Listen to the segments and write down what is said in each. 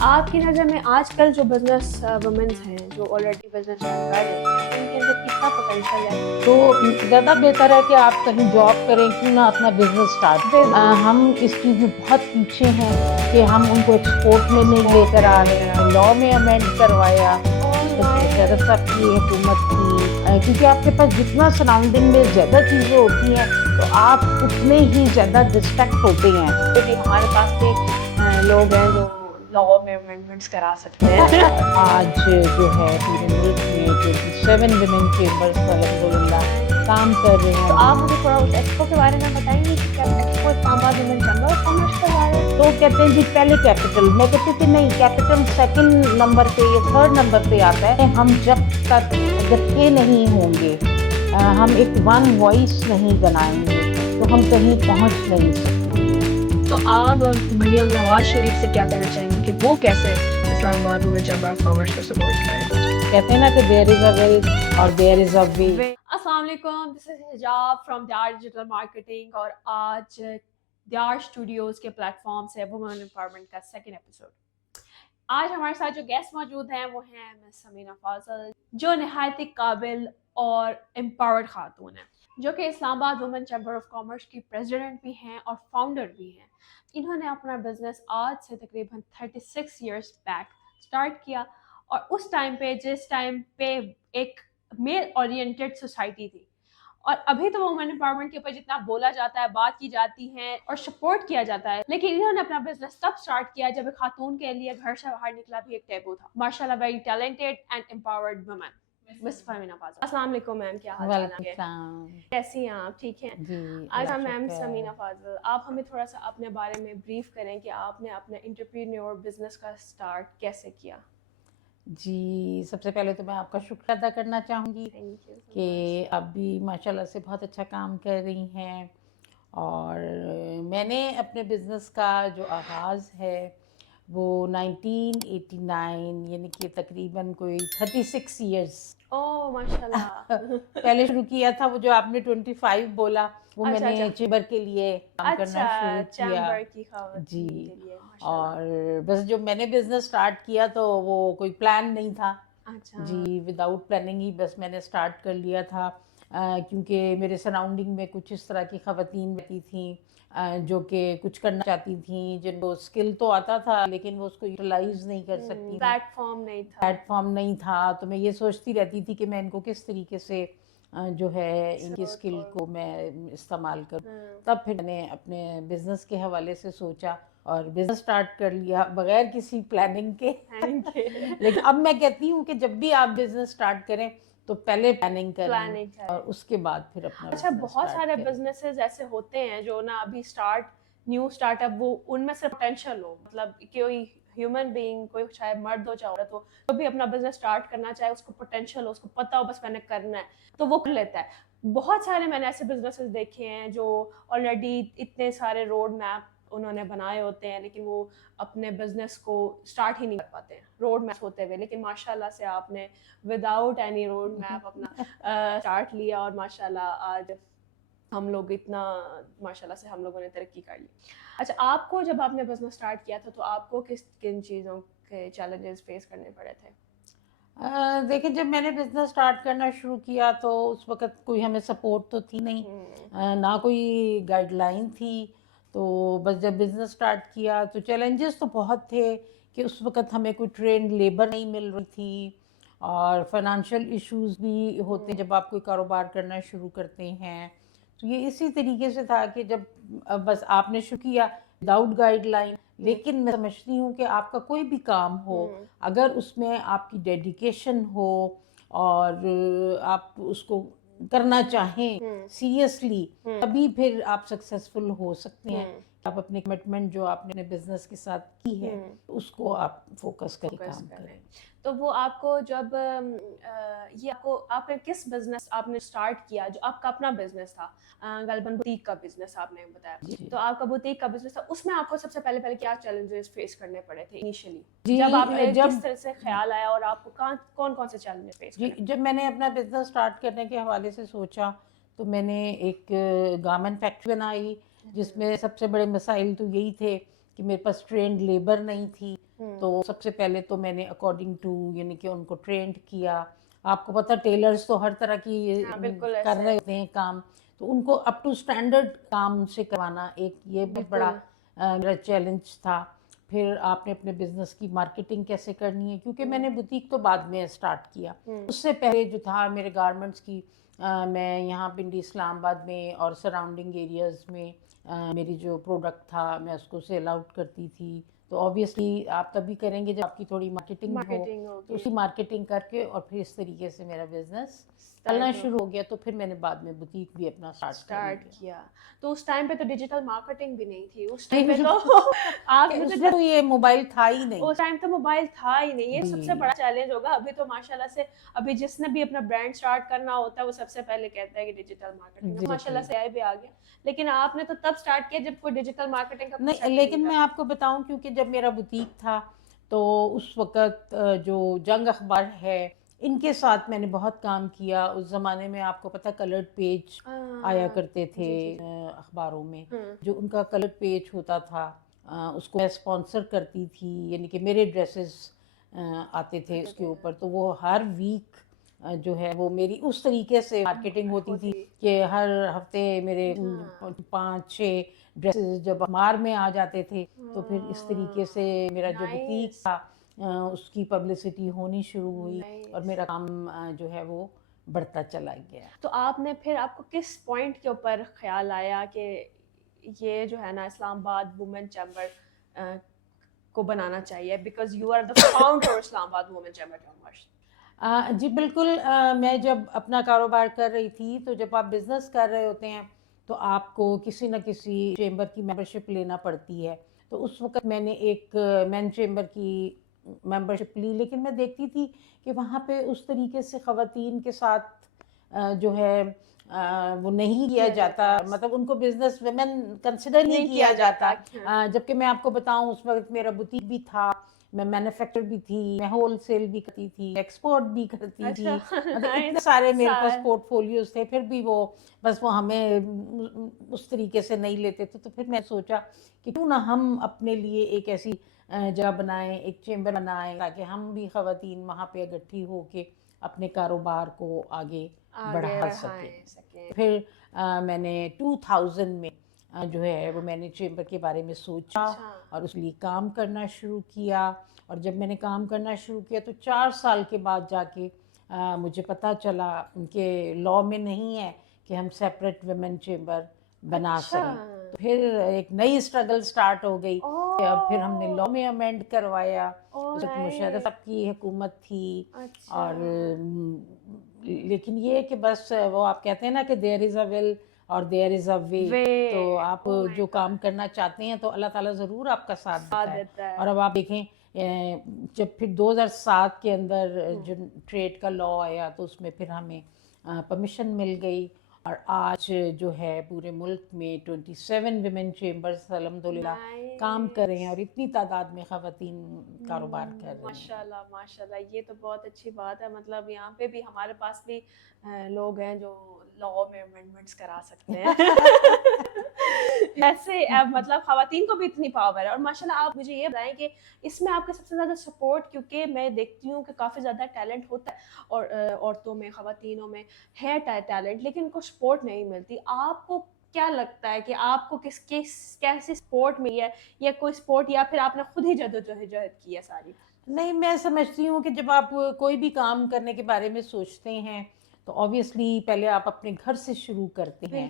آپ کی نظر میں آج کل جو بزنس وومنس ہیں جو آلریڈی بزنس کر رہے ہیں ان کے اندر کتنا پوٹینشیل ہے؟ تو زیادہ بہتر ہے کہ آپ کہیں جاب کریں کیوں نہ اپنا بزنس سٹارٹ کریں. ہم اس چیز میں بہت پیچھے ہیں کہ ہم ان کو ایکسپورٹ میں نہیں لے کر آ رہے ہیں. لاء میں امینڈ کروایا شرف صاحب کی حکومت کی, کیونکہ آپ کے پاس جتنا سراؤنڈنگ میں زیادہ چیزیں ہوتی ہیں تو آپ اتنے ہی زیادہ ڈسٹریکٹ ہوتے ہیں. ہمارے پاس بھی لوگ ہیں جو لاء میں امینڈمنٹس کرا سکتے ہیں. آج جو ہے پورے ملک میں 27 ویمن چیمبرز الحمدللہ کام کر رہے ہیں. تو آپ مجھے تھوڑا اس ایکسپو کے بارے میں بتائیں گے کہ کیا ایکسپو اسلام آباد وومن چیمبر آف کامرس کروا رہے ہیں؟ تو کہتے ہیں جی پہلے کیپٹل, میں کہتی کہ نہیں, کیپٹل سیکنڈ نمبر پہ یا تھرڈ نمبر پہ آتا ہے. ہم جب تک اکٹھے نہیں ہوں گے, ہم ایک ون وائس نہیں بنائیں گے تو ہم کہیں پہنچ نہیں سکتے. تو آپ مریم نواز شریف سے کیا کہنا چاہیں گے کہ وہ کیسے اسلام آباد وومن چیمبر آف کامرس کو سپورٹ کریں؟ کہتے ہیں نا کہ دیر از اے ول اور دیر از اے وے. السلام علیکم, دس از حجاب فرام دیار ڈیجیٹل مارکیٹنگ, اور آج دیار اسٹوڈیوز کے پلیٹ فارم سے وومن امپاورمنٹ کا سیکنڈ ایپیسوڈ. آج ہمارے ساتھ جو گیسٹ موجود ہیں وہ ہیں مس سمینہ فاضل, جو نہایت ہی قابل اور امپاورڈ خاتون ہیں, جو کہ اسلام آباد وومن چیمبر آف کامرس کی پریزیڈنٹ بھی ہیں اور فاؤنڈر بھی ہیں. انہوں نے اپنا بزنس آج سے تقریباً 36 ایئرس بیک سٹارٹ کیا, اور اس ٹائم پہ جس ٹائم پہ ایک میل اورینٹڈ سوسائٹی تھی, اور ابھی تو وومن امپاورمنٹ کے اوپر جتنا بولا جاتا ہے, بات کی جاتی ہے اور سپورٹ کیا جاتا ہے, لیکن انہوں نے اپنا بزنس تب سٹارٹ کیا جب ایک خاتون کے لیے گھر سے باہر نکلا بھی ایک ٹیبو تھا. ماشاءاللہ very talented and empowered woman Miss Samina Fazil. السلام علیکم میم, کیا حال چال وعلیکم ہے؟ السلام. کیسی ہیں آپ؟ ٹھیک ہیں جی آج ہم میم سمینہ فاضل, آپ ہمیں تھوڑا سا اپنے بارے میں بریف کریں کہ آپ نے اپنے انٹرپرینیور بزنس کا سٹارٹ کیسے کیا؟ جی, سب سے پہلے تو میں آپ کا شکر ادا کرنا چاہوں گی کہ آپ بھی ماشاءاللہ سے بہت اچھا کام کر رہی ہیں. اور میں نے اپنے بزنس کا جو آغاز ہے وہ 1989 یعنی کہ تقریباً کوئی 36 ایئرس اوہ ماشاءاللہ. پہلے شروع کیا تھا. وہ جو آپ نے 25 بولا وہ میں نے چیمبر کے لیے کام کرنا شروع کیا. چیمبر کی جی, خواتین کے لیے اور بس جو میں نے بزنس سٹارٹ کیا تو وہ کوئی پلان نہیں تھا. اچھا جی, وداؤٹ پلاننگ ہی بس میں نے سٹارٹ کر لیا تھا, کیونکہ میرے سراؤنڈنگ میں کچھ اس طرح کی خواتین رہتی تھیں جو کہ کچھ کرنا چاہتی تھیں, جن کو اسکل تو آتا تھا لیکن وہ اس کو یوٹیلائز نہیں کر سکتی, پلیٹ فارم نہیں تھا. تو میں یہ سوچتی رہتی تھی کہ میں ان کو کس طریقے سے جو ہے ان کی اسکل کو میں استعمال کروں. تب پھر میں نے اپنے بزنس کے حوالے سے سوچا اور بزنس سٹارٹ کر لیا بغیر کسی پلاننگ کے. لیکن اب میں کہتی ہوں کہ جب بھی آپ بزنس سٹارٹ کریں تو پہلے پلاننگ کریں اور اس کے بعد پھر اپنا. اچھا, بہت سارے بزنسز ایسے ہوتے ہیں جو نا ابھی نیو اسٹارٹ اپ, وہ ان میں سے پوٹینشیل ہو, مطلب کوئی ہیومن بینگ, کوئی چاہے مرد ہو چاہے عورت ہو, جو بھی اپنا بزنس سٹارٹ کرنا چاہے اس کو پوٹینشیل ہو, اس کو پتہ ہو بس میں نے کرنا ہے تو وہ کر لیتا ہے. بہت سارے میں نے ایسے بزنسز دیکھے ہیں جو آلریڈی اتنے سارے روڈ میپ انہوں نے بنائے ہوتے ہیں لیکن وہ اپنے بزنس کو سٹارٹ ہی نہیں کر پاتے ہیں روڈ میپ ہوتے ہوئے. لیکن ماشاءاللہ سے آپ نے وداؤٹ اینی روڈ میپ اپنا سٹارٹ لیا, اور ماشاءاللہ آج ہم لوگ اتنا ماشاءاللہ سے ہم لوگوں نے ترقی کر لی. اچھا, آپ کو جب آپ نے بزنس سٹارٹ کیا تھا تو آپ کو کن چیزوں کے چیلنجز فیس کرنے پڑے تھے؟ دیکھیں, جب میں نے بزنس سٹارٹ کرنا شروع کیا تو اس وقت کوئی ہمیں سپورٹ تو تھی نہیں, نہ کوئی گائیڈ لائن تھی. تو بس جب بزنس سٹارٹ کیا تو چیلنجز تو بہت تھے کہ اس وقت ہمیں کوئی ٹرینڈ لیبر نہیں مل رہی تھی, اور فائنانشیل ایشوز بھی ہوتے جب آپ کوئی کاروبار کرنا شروع کرتے ہیں. تو یہ اسی طریقے سے تھا کہ جب بس آپ نے شروع کیا وداؤٹ گائیڈ لائن, لیکن میں سمجھتی ہوں کہ آپ کا کوئی بھی کام ہو اگر اس میں آپ کی ڈیڈیکیشن ہو اور آپ اس کو کرنا چاہیں سیریسلی, تبھی پھر آپ سکسیسفل ہو سکتے ہیں. آپ اپنے کمٹمنٹ جو آپ نے بزنس کے ساتھ کی ہے اس کو آپ فوکس کر کے کام کریں. تو وہ آپ کو جب یہ آپ نے کس بزنس آپ نے سٹارٹ کیا جو آپ کا اپنا بزنس تھا, غالباً بوتیک کا بزنس آپ نے بتایا, تو آپ کا بوتیک کا بزنس تھا, اس میں آپ کو سب سے پہلے کیا چیلنجز فیس کرنے پڑے تھے انیشلی, جب آپ نے کس طرح سے خیال آیا اور آپ کو کون سے چیلنجز فیس کرنے؟ جب میں نے اپنا بزنس سٹارٹ کرنے کے حوالے سے سوچا تو میں نے ایک گارمنٹ فیکٹری بنائی, جس میں سب سے بڑے مسائل تو یہی تھے کہ میرے پاس ٹرینڈ لیبر نہیں تھی. تو سب سے پہلے تو میں نے اکارڈنگ ٹو یعنی کہ ان کو ٹرینڈ کیا. آپ کو پتہ ٹیلرز تو ہر طرح کی بالکل کر ایسے رہے ہوتے ہیں کام, تو ان کو اپ ٹو اسٹینڈرڈ کام سے کروانا ایک یہ بہت بڑا میرا چیلنج تھا. پھر آپ نے اپنے بزنس کی مارکیٹنگ کیسے کرنی ہے, کیونکہ میں نے بوتیک تو بعد میں اسٹارٹ کیا. اس سے پہلے جو تھا میرے گارمنٹس کی, میں یہاں پنڈی اسلام آباد میں اور سراؤنڈنگ ایریاز میں میری جو پروڈکٹ تھا میں اس کو سیل آؤٹ کرتی تھی. تو آبویسلی آپ تبھی کریں گے جب آپ کی تھوڑی مارکیٹنگ ہو, تو اسی مارکیٹنگ کر کے اور پھر اس طریقے سے میرا بزنس چلنا شروع ہو گیا. تو پھر میں نے بعد میں بوتیک بھی اپنا اسٹارٹ کیا. تو اس ٹائم پہ تو ڈیجیٹل مارکیٹنگ بھی نہیں تھی, اس نہیں, ٹائم پہ تو آپ نے اس میں تو یہ موبائل تھا ہی نہیں, اس ٹائم تو موبائل تھا ہی نہیں. یہ سب سے بڑا چیلنج ہوگا. ابھی تو ماشاءاللہ سے ابھی جس نے بھی اپنا برانڈ اسٹارٹ کرنا ہوتا ہے وہ سب سے پہلے کہتا ہے کہ ڈیجیٹل مارکیٹنگ, ماشاءاللہ سے بھی آ گیا. لیکن آپ نے تو تب اسٹارٹ کیا جب کوئی ڈیجیٹل مارکیٹنگ کا نہیں. لیکن میں آپ کو بتاؤں, کیونکہ جب میرا بوتیک تھا تو اس وقت جو جنگ اخبار ہے ان کے ساتھ میں نے بہت کام کیا. اس زمانے میں آپ کو پتہ کلرڈ پیج آیا کرتے تھے اخباروں میں, جو ان کا کلرڈ پیج ہوتا تھا اس کو میں اسپانسر کرتی تھی, یعنی کہ میرے ڈریسز آتے تھے اس کے اوپر. تو وہ ہر ویک جو ہے وہ میری اس طریقے سے مارکیٹنگ ہوتی تھی کہ ہر ہفتے میرے 5-6 ڈریسز جب اخبار میں آ جاتے تھے تو پھر اس طریقے سے میرا جو بوتیک تھا اس کی پبلسٹی ہونی شروع ہوئی اور میرا کام جو ہے وہ بڑھتا چلا گیا. تو آپ نے پھر آپ کو کس پوائنٹ کے اوپر خیال آیا کہ یہ جو ہے نا اسلام آباد وومن چیمبر کو بنانا چاہیے, because you are the founder Islamabad women chamber commerce? جی بالکل. میں جب اپنا کاروبار کر رہی تھی, تو جب آپ بزنس کر رہے ہوتے ہیں تو آپ کو کسی نہ کسی چیمبر کی ممبرشپ لینا پڑتی ہے. تو اس وقت میں نے ایک مین چیمبر کی ممبرشپ لی, لیکن میں دیکھتی تھی کہ وہاں پہ اس طریقے سے خواتین کے ساتھ جو ہے وہ نہیں کیا جاتا, مطلب ان کو بزنس ویمن کنسیڈر نہیں کیا جاتا. جبکہ میں آپ کو بتاؤں اس وقت میرا بوتیک بھی تھا, میں مینوفیکچر بھی تھی, میں ہول سیل بھی کرتی تھی, ایکسپورٹ بھی کرتی تھی, مطلب اتنے سارے میرے پاس پورٹ فولیوز تھے. پھر بھی وہ بس وہ ہمیں اس طریقے سے نہیں لیتے تھے. تو پھر میں سوچا کہ کیوں نہ ہم اپنے لیے ایک ایسی جگہ بنائیں, ایک چیمبر بنائیں, تاکہ ہم بھی خواتین وہاں پہ اکٹھی ہو کے اپنے کاروبار کو آگے بڑھا سکیں. پھر میں نے 2000 میں جو ہے وہ میں نے چیمبر کے بارے میں سوچا اور اس لیے کام کرنا شروع کیا. اور جب میں نے کام کرنا شروع کیا تو 4 سال کے بعد جا کے مجھے پتہ چلا کہ لاء میں نہیں ہے کہ ہم سیپریٹ ویمن چیمبر بنا سکیں. تو پھر ایک نئی اسٹرگل سٹارٹ ہو گئی. پھر ہم نے لاء میں امینڈ کروایا. اس وقت مشرف صاحب کی حکومت تھی, اور لیکن یہ کہ بس وہ آپ کہتے ہیں نا کہ دیر از اے ول اور دیر از اے وے. تو آپ جو کام کرنا چاہتے ہیں تو اللہ تعالیٰ ضرور آپ کا ساتھ دیتا ہے. اور اب آپ دیکھیں جب پھر 2007 کے اندر جو ٹریڈ کا لاء آیا تو اس میں پھر ہمیں پرمیشن مل گئی. اور آج جو ہے پورے ملک میں 27 ویمن چیمبرز الحمدللہ کام کر رہے ہیں, اور اتنی تعداد میں خواتین کاروبار کر رہے ہیں. ماشاءاللہ ماشاءاللہ, یہ تو بہت اچھی بات ہے. مطلب یہاں پہ بھی ہمارے پاس بھی لوگ ہیں جو لاء میں امینڈمنٹس کرا سکتے ہیں. ایسے مطلب خواتین کو بھی اتنی پاور ہے. اور ماشاءاللہ آپ مجھے یہ بتائیں کہ اس میں آپ کا سب سے زیادہ سپورٹ, کیونکہ میں دیکھتی ہوں کہ کافی زیادہ ٹیلنٹ ہوتا ہے اور عورتوں میں, خواتینوں میں ہے ٹیلنٹ, لیکن ان کو سپورٹ نہیں ملتی. آپ کو کیا لگتا ہے کہ آپ کو کیسی سپورٹ ملی ہے, یا کوئی سپورٹ, یا پھر آپ نے خود ہی جدوجہد کی ہے ساری؟ نہیں, میں سمجھتی ہوں کہ جب آپ کوئی بھی کام کرنے کے بارے میں سوچتے ہیں تو آبویسلی پہلے آپ اپنے گھر سے شروع کرتے ہیں.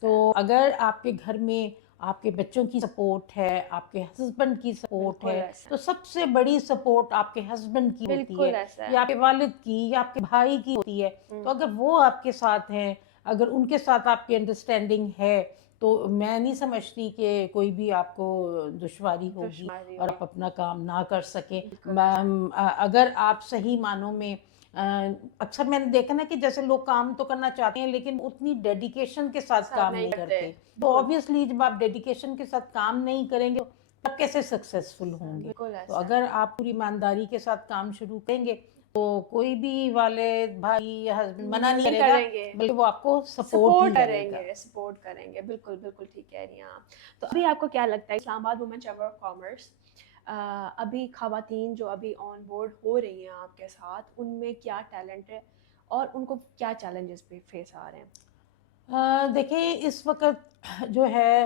تو اگر آپ کے گھر میں آپ کے بچوں کی سپورٹ ہے, آپ کے ہسبینڈ کی سپورٹ ہے, تو سب سے بڑی سپورٹ آپ کے ہسبینڈ کی ہوتی ہے, یا آپ کے والد کی, یا آپ کے بھائی کی ہوتی ہے. تو اگر وہ آپ کے ساتھ ہیں, اگر ان کے ساتھ آپ کی انڈرسٹینڈنگ ہے, تو میں نہیں سمجھتی کہ کوئی بھی آپ کو دشواری ہوگی اور آپ اپنا کام نہ کر سکیں. اگر آپ صحیح معنوں میں اکثر میں نے دیکھا نا کہ جیسے لوگ کام تو کرنا چاہتے ہیں لیکن اتنی ڈیڈیکیشن کے ساتھ کام نہیں کرتے. تو آبویسلی جب آپ ڈیڈیکیشن کے ساتھ کام نہیں کریں گے تب کیسے سکسیسفل ہوں گے. تو اگر آپ پوری ایمانداری کے ساتھ کام شروع کریں گے تو کوئی بھی والد, بھائی یا ہسبینڈ منع نہیں کرے گا, بلکہ وہ آپ کو سپورٹ کریں گے. بالکل بالکل ٹھیک کہہ رہی ہیں آپ. تو ابھی آپ کو کیا لگتا ہے اسلام آباد وومن چیمبر آف کامرس ابھی خواتین جو ابھی آن بورڈ ہو رہی ہیں آپ کے ساتھ، ان میں کیا ٹیلنٹ ہے اور ان کو کیا چیلنجز بھی فیس آ رہے ہیں؟ دیکھیں اس وقت جو ہے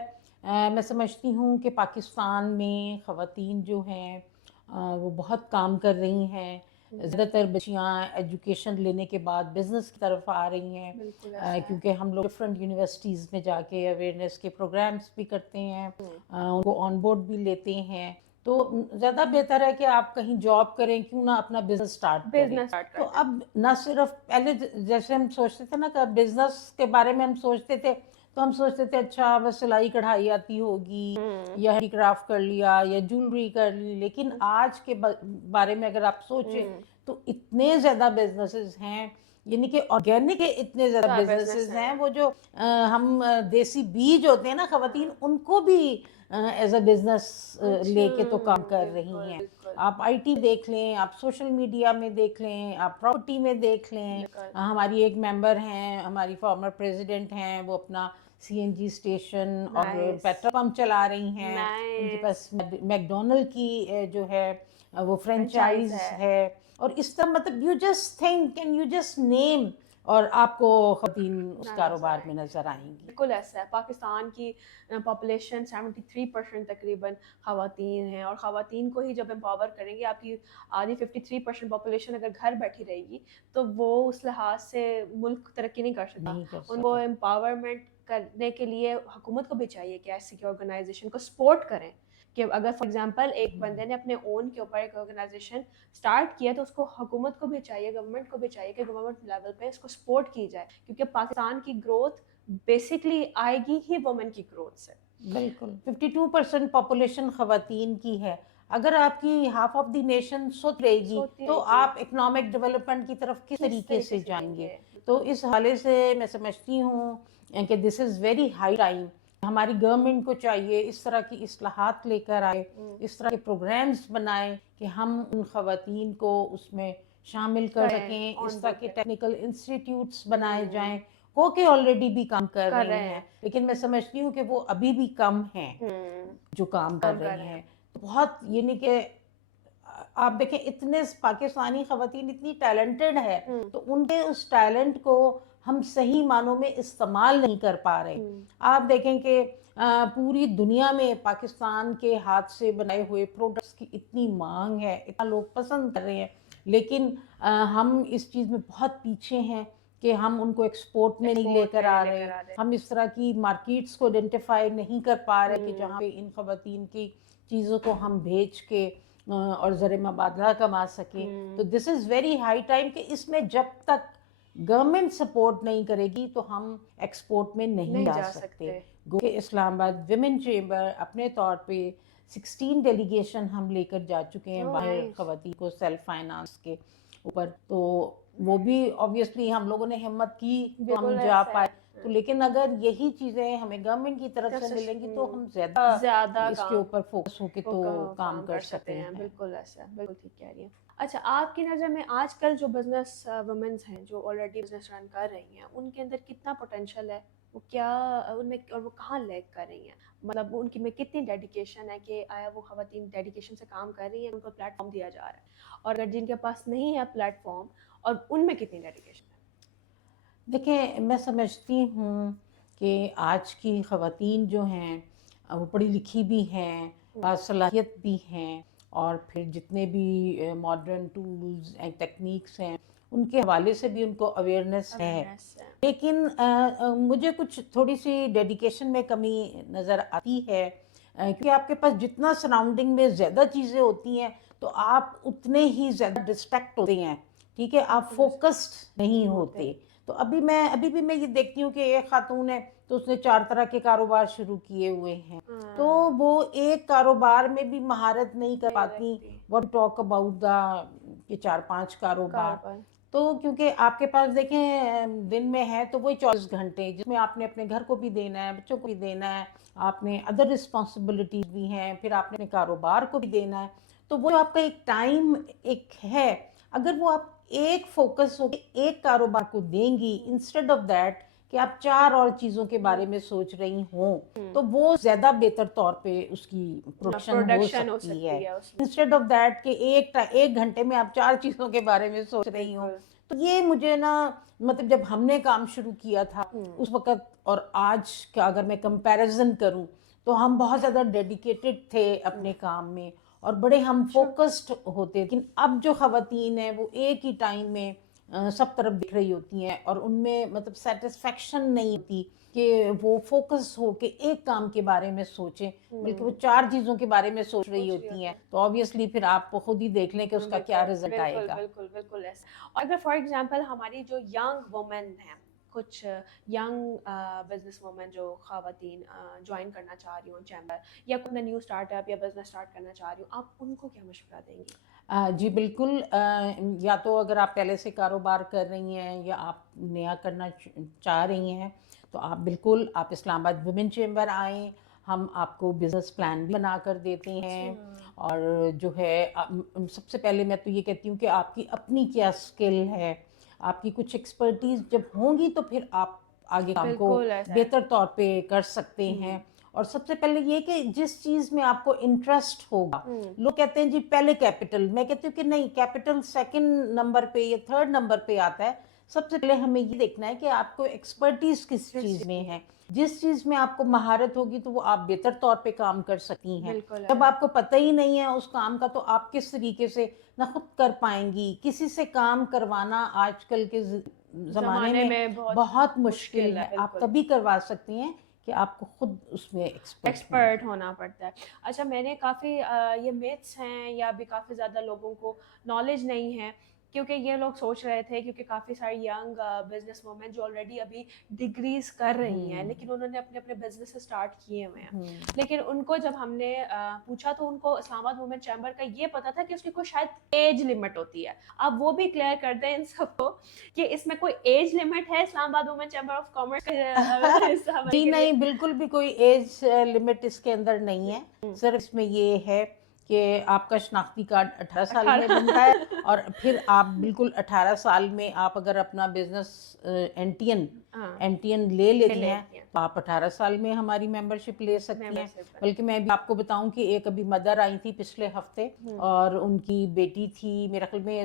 میں سمجھتی ہوں کہ پاکستان میں خواتین جو ہیں وہ بہت کام کر رہی ہیں. زیادہ تر بچیاں ایجوکیشن لینے کے بعد بزنس کی طرف آ رہی ہیں، بالکل ایسا ہے. کیونکہ ہم لوگ ڈفرینٹ یونیورسٹیز میں جا کے اویئرنیس کے پروگرامس بھی کرتے ہیں، ان کو آن بورڈ بھی لیتے ہیں. تو زیادہ بہتر ہے کہ آپ کہیں جاب کریں، کیوں نہ اپنا بزنس سٹارٹ کریں. بزنس اسٹارٹ تو کرنا ہے. اب نہ صرف پہلے جیسے ہم سوچتے تھے نا کہ بزنس کے بارے میں ہم سوچتے تھے تو ہم سوچتے تھے اچھا بس سلائی کڑھائی آتی ہوگی یا ہینڈی کرافٹ کر لیا یا جولری کر لی، لیکن آج کے بارے میں اگر آپ سوچیں تو اتنے زیادہ بزنسز ہیں، یعنی کہ آرگینک کے اتنے زیادہ بزنسز ہیں. وہ جو ہم دیسی بیج ہوتے ہیں نا خواتین، ان کو بھی ایز اے بزنس لے کے تو کام کر رہی ہیں. آپ آئی ٹی دیکھ لیں، آپ سوشل میڈیا میں دیکھ لیں، آپ پراپرٹی میں دیکھ لیں. ہماری ایک ممبر ہیں، ہماری فارمر پریزیڈنٹ ہیں، وہ اپنا سی این جی اسٹیشن اور پیٹرول پمپ چلا رہی ہیں. ان کے پاس میک ڈونلڈ کی جو ہے وہ فرینچائز ہے. اور اس طرح مطلب you just think and you just name اور آپ کو خواتین اس کاروبار میں نظر آئیں گی. بالکل ایسا ہے. پاکستان کی پاپولیشن 73% تقریباً خواتین ہیں، اور خواتین کو ہی جب امپاور کریں گے، آپ کی آدھی 53% پاپولیشن اگر گھر بیٹھی رہے گی تو وہ اس لحاظ سے ملک ترقی نہیں کر سکتا. ان کو امپاورمنٹ کرنے کے لیے حکومت کو بھی چاہیے کہ ایسی کی آرگنائزیشن کو سپورٹ کریں، کہ اگر فار ایگزامپل ایک بندے نے اپنے اون کے اوپر ایک آرگنائزیشن سٹارٹ کیا تو اس کو حکومت کو بھی چاہیے، گورنمنٹ کو بھی چاہیے کہ گورنمنٹ لیول پہ اس کو سپورٹ کی جائے، کیونکہ پاکستان کی گروتھ بیسکلی آئے گی ہی وومن کی گروتھ سے. بالکل 52% پاپولیشن خواتین کی ہے. اگر آپ کی ہاف آف دی نیشن سوت رہے گی تو آپ اکنامک ڈیولپمنٹ کی طرف کس طریقے سے جائیں گے. تو اس حوالے سے میں سمجھتی ہوں کہ دس از ویری ہائی ٹائم. ہماری گورنمنٹ کو چاہیے اس طرح کی اصلاحات لے کر آئے، اس طرح کے پروگرامز بنائے کہ ہم ان خواتین کو اس میں شامل کر سکیں. اس طرح کے ٹیکنیکل انسٹیٹیوٹس بنائے جائیں کہ آلریڈی بھی کام کر رہے ہیں، لیکن میں سمجھتی ہوں کہ وہ ابھی بھی کم ہیں جو کام کر رہے ہیں. بہت یعنی کہ آپ دیکھیں اتنے پاکستانی خواتین اتنی ٹیلنٹڈ ہے تو ان کے اس ٹیلنٹ کو ہم صحیح معنوں میں استعمال نہیں کر پا رہے. آپ دیکھیں کہ پوری دنیا میں پاکستان کے ہاتھ سے بنائے ہوئے پروڈکٹس کی اتنی مانگ ہے، اتنا لوگ پسند کر رہے ہیں، لیکن ہم اس چیز میں بہت پیچھے ہیں کہ ہم ان کو ایکسپورٹ میں نہیں لے کر آ رہے. ہم اس طرح کی مارکیٹس کو آئیڈینٹیفائی نہیں کر پا رہے کہ جہاں پہ ان خواتین کی چیزوں کو ہم بھیج کے اور زر مبادلہ کما سکیں. تو دس از ویری ہائی ٹائم کہ اس میں جب تک گورنمنٹ سپورٹ نہیں کرے گی تو ہم ایکسپورٹ میں نہیں جا سکتے. گو کہ اسلام آباد ویمن چیمبر اپنے طور پہ 16 ڈیلیگیشن ہم لے کر جا چکے ہیں باہر خواتین کو سیلف فائنانس کے اوپر. تو وہ بھی obviously ہم لوگوں نے ہمت کی تو ہم جا پائے. تو لیکن اگر یہی چیزیں ہمیں گورنمنٹ کی طرف سے ملیں گی تو ہم زیادہ اس کے اوپر فوکس ہو کے تو کام کر سکتے ہیں. بالکل ایسا، بالکل ٹھیک کہہ رہی ہیں. اچھا، آپ کی نظر میں آج کل جو بزنس وومنس ہیں جو آلریڈی بزنس رن کر رہی ہیں، ان کے اندر کتنا پوٹینشیل ہے؟ وہ کیا ان میں، اور وہ کہاں لیگ کر رہی ہیں؟ مطلب ان کی میں کتنی ڈیڈیکیشن ہے کہ آیا وہ خواتین ڈیڈیکیشن سے کام کر رہی ہیں، ان کو پلیٹ فارم دیا جا رہا ہے، اور اگر جن کے پاس نہیں ہے پلیٹ فارم، اور ان میں کتنی ڈیڈیکیشن ہے؟ دیکھیں میں سمجھتی ہوں کہ آج کی خواتین جو ہیں وہ پڑھی لکھی بھی ہیں، باصلاحیت بھی ہیں، اور پھر جتنے بھی ماڈرن ٹولز اینڈ ٹیکنیکس ہیں ان کے حوالے سے بھی ان کو اویئرنیس ہے. لیکن مجھے کچھ تھوڑی سی ڈیڈیکیشن میں کمی نظر آتی ہے، کیونکہ آپ کے پاس جتنا سراؤنڈنگ میں زیادہ چیزیں ہوتی ہیں تو آپ اتنے ہی زیادہ ڈسٹریکٹ ہوتے ہیں. ٹھیک ہے، آپ فوکسڈ نہیں ہوتے. تو ابھی بھی میں یہ دیکھتی ہوں کہ ایک خاتون ہے تو اس نے 4 طرح کے کاروبار شروع کیے ہوئے ہیں، تو وہ ایک کاروبار میں بھی مہارت نہیں کر پاتی. what talk about کہ 4-5 کاروبار. تو کیونکہ آپ کے پاس دیکھیں دن میں ہے تو وہی 24 گھنٹے جس میں آپ نے اپنے گھر کو بھی دینا ہے، بچوں کو بھی دینا ہے، آپ نے ادر رسپانسبلٹیز بھی ہیں، پھر آپ نے اپنے کاروبار کو بھی دینا ہے. تو وہ آپ کا ایک ٹائم ایک ہے، اگر وہ آپ ایک فوکس ہو کے ایک کاروبار کو دیں گی انسٹیڈ آف دیٹ کہ آپ 4 اور چیزوں کے بارے میں سوچ رہی ہوں تو وہ زیادہ بہتر طور پہ اس کی پروڈکشن ہو سکتی ہے انسٹیڈ آف دیٹ کہ ایک گھنٹے میں آپ 4 چیزوں کے بارے میں سوچ رہی ہوں. تو یہ مجھے نا مطلب جب ہم نے کام شروع کیا تھا اس وقت اور آج کا اگر میں کمپیریزن کروں تو ہم بہت زیادہ ڈیڈیکیٹڈ تھے اپنے کام میں اور بڑے ہم فوکسڈ ہوتے. لیکن اب جو خواتین ہیں وہ ایک ہی ٹائم میں سب طرف دکھ رہی ہوتی ہیں اور ان میں مطلب سیٹسفیکشن نہیں ہوتی کہ وہ فوکس ہو کے ایک کام کے بارے میں سوچیں بلکہ وہ 4 چیزوں کے بارے میں سوچ رہی ہوتی ہیں. تو آبویسلی پھر آپ خود ہی دیکھ لیں کہ اس کا کیا رزلٹ آئے گا. بالکل بالکل ایسا. اور اگر فار ایگزامپل ہماری جو ینگ وومن ہیں کچھ ینگ بزنس وومن جو خواتین جوائن کرنا چاہ رہی ہوں چیمبر یا کوئی نیو اسٹارٹ اپ یا بزنس اسٹارٹ کرنا چاہ رہی ہوں آپ ان کو کیا مشورہ دیں گی؟ جی بالکل. یا تو اگر آپ پہلے سے کاروبار کر رہی ہیں یا آپ نیا کرنا چاہ رہی ہیں تو آپ بالکل آپ اسلام آباد ویمن چیمبر آئیں. ہم آپ کو بزنس پلان بھی بنا کر دیتے ہیں اور جو ہے سب سے پہلے میں تو یہ کہتی ہوں کہ آپ کی اپنی کیا اسکل ہے, آپ کی کچھ ایکسپرٹیز جب ہوں گی تو پھر آپ آگے کام کو بہتر طور پہ کر سکتے ہیں. اور سب سے پہلے یہ کہ جس چیز میں آپ کو انٹرسٹ ہوگا, لوگ کہتے ہیں جی پہلے کیپٹل, میں کہتی ہوں کہ نہیں, کیپٹل سیکنڈ نمبر پہ یا تھرڈ نمبر پہ آتا ہے. سب سے پہلے ہمیں یہ دیکھنا ہے کہ آپ کو ایکسپرٹیز کس چیز میں ہے. جس چیز میں آپ کو مہارت ہوگی تو وہ آپ بہتر طور پہ کام کر سکتی ہیں. جب آپ کو پتہ ہی نہیں ہے اس کام کا تو آپ کس طریقے سے نہ خود کر پائیں گی. کسی سے کام کروانا آج کل کے زمانے میں بہت مشکل ہے. آپ تبھی کروا سکتی ہیں کہ آپ کو خود اس میں ایکسپرٹ ہونا پڑتا ہے. اچھا میں نے کافی یہ میتھس ہیں یا بھی کافی زیادہ لوگوں کو نالج نہیں ہے کیونکہ یہ لوگ سوچ رہے تھے کیونکہ کافی ساری ینگ بزنس وومن جو آلریڈی ابھی ڈگریز کر رہی ہیں لیکن انہوں نے اپنے اپنے بزنس اسٹارٹ کیے ہوئے ہیں, لیکن ان کو جب ہم نے پوچھا تو ان کو اسلام آباد وومن چیمبر کا یہ پتا تھا کہ اس کی کوئی شاید ایج لمٹ ہوتی ہے. اب وہ بھی کلیئر کر دیں ان سب کو کہ اس میں کوئی ایج لمٹ ہے اسلام آباد وومن چیمبر آف کامرس جی نہیں, بالکل بھی کوئی ایج لمٹ اس کے اندر نہیں ہے. صرف اس میں یہ ہے کہ آپ کا شناختی کارڈ 18 سال میں بنتا ہے اور پھر آپ بالکل 18 سال میں آپ اگر اپنا بزنس این ٹی این لے لیتی ہیں تو آپ 18 سال میں ہماری ممبرشپ لے سکتی ہیں. بلکہ میں آپ کو بتاؤں کہ ایک ابھی مدر آئی تھی پچھلے ہفتے اور ان کی بیٹی تھی میرے خیال میں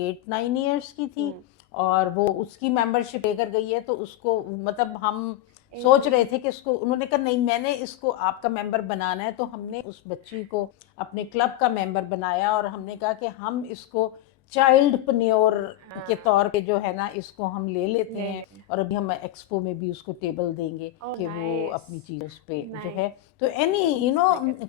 8-9 ایئرس کی تھی اور وہ اس کی ممبرشپ لے کر گئی ہے. تو اس کو مطلب ہم سوچ رہے تھے کہ اس کو, انہوں نے کہا نہیں میں نے اس کو آپ کا ممبر بنانا ہے. تو ہم نے اس بچی کو اپنے کلب کا ممبر بنایا اور ہم نے کہا کہ ہم اس کو چائلڈ پنیور کے طور پہ جو ہے نا اس کو ہم لے لیتے ہیں اور ابھی ہم ایکسپو میں بھی اس کو ٹیبل دیں گے کہ وہ اپنی چیز اس پہ جو ہے. تو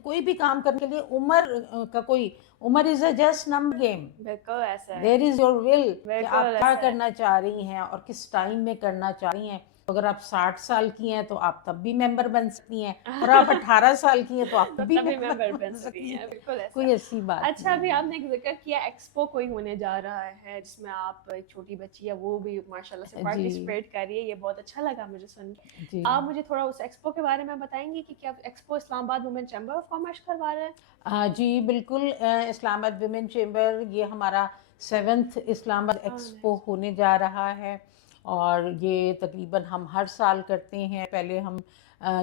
کوئی بھی کام کرنے کے لیے عمر کا کوئی عمر is a just number game. There is your will کہ آپ کیا کرنا چاہ رہی ہیں اور کس ٹائم میں کرنا چاہ رہی ہیں. اگر آپ 60 سال کی ہیں تو آپ تب بھی ممبر بن سکتی ہیں اور آپ 18 سال کی ہیں تو آپ تب بھی ممبر بن سکتی ہیں. کوئی ایسی بات. اچھا ابھی آپ نے ذکر کیا ایکسپو کوئی ہونے جا رہا ہے جس میں آپ ایک چھوٹی بچی ہے وہ بھی ماشاءاللہ سے پارٹیسپیٹ کر رہی ہے, یہ بہت اچھا لگا مجھے سن کے. آپ مجھے تھوڑا اس ایکسپو کے بارے میں بتائیں گے کہ کیا ایکسپو اسلام آباد وومن چیمبر آف کامرس کروا رہا ہے؟ جی بالکل, اسلام آباد ویمن چیمبر یہ ہمارا 7th اسلام آباد ایکسپو ہونے جا رہا ہے اور یہ تقریباً ہم ہر سال کرتے ہیں. پہلے ہم